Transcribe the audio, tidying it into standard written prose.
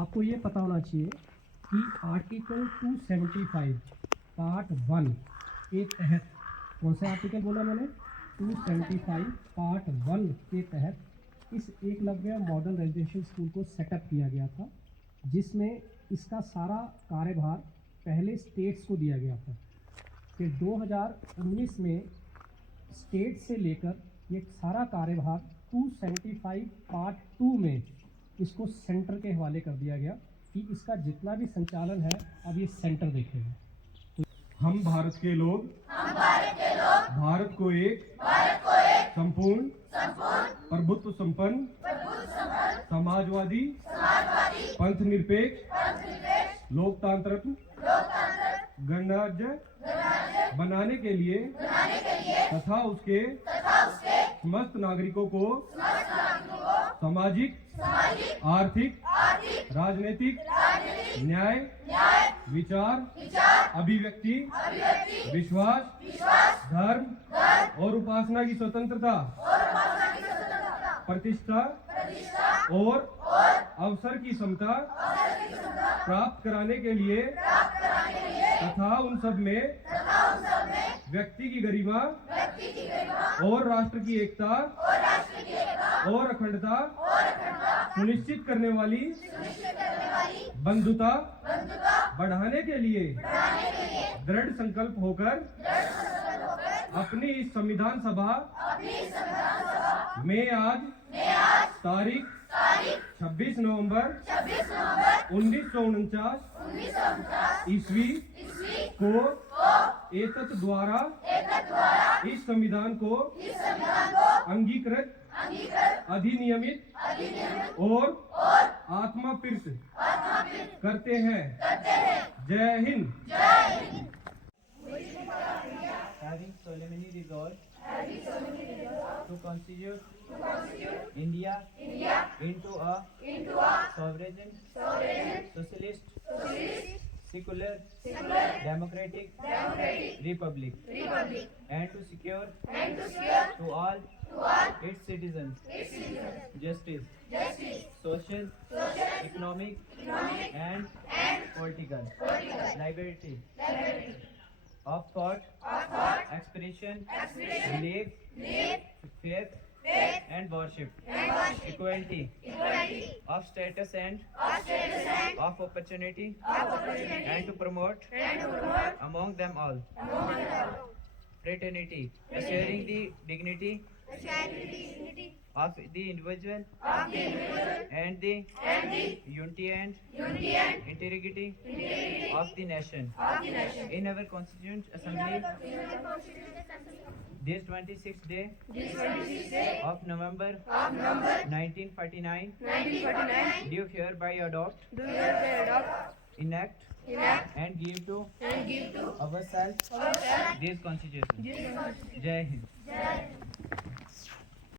आपको ये पता होना चाहिए कि आर्टिकल 275 पार्ट 1 के तहत, कौन सा आर्टिकल बोला मैंने, 275 पार्ट 1 के तहत इस एकलव्य मॉडल रेजिडेंशियल स्कूल को सेटअप किया गया था, जिसमें इसका सारा कार्यभार पहले स्टेट्स को दिया गया था। फिर 2019 में स्टेट से लेकर ये सारा कार्यभार 275 पार्ट 2 में इसको सेंटर के हवाले कर दिया गया कि इसका जितना भी संचालन है अब ये सेंटर देखेगा। हम भारत के लोग भारत को एक संपूर्ण प्रभुत्व संपन्न समाजवादी पंथ निरपेक्ष लोकतांत्रिक गणराज्य बनाने के लिए तथा उसके समस्त नागरिकों को सामाजिक आर्थिक राजनीतिक न्याय विचार अभिव्यक्ति विश्वास धर्म और उपासना की स्वतंत्रता प्रतिष्ठा और अवसर की समता प्राप्त कराने के लिए तथा उन सब में व्यक्ति की गरिमा और राष्ट्र की एकता और अखंडता सुनिश्चित करने वाली बंधुता बढ़ाने के लिए दृढ़ संकल्प होकर अपनी इस संविधान सभा में आज तारीख 26 नवंबर 1949 ईस्वी को एतत् द्वारा इस संविधान को अंगीकृत अधिनियमित और आत्माप्रीत करते हैं। जय Hind. Having solemnly resolved to constitute India into a sovereign, socialist, secular, democratic republic, and to secure to all its citizens justice, social, economic, and political liberty of thought, expression, belief, faith, and worship, equality of status and of opportunity, and to promote among them all fraternity, assuring the dignity of the individual and the unity and integrity of the nation. In our Constituent Assembly, this 26th day of November 1949, do hereby adopt, enact, and give to ourselves this Constitution. Jai Hind.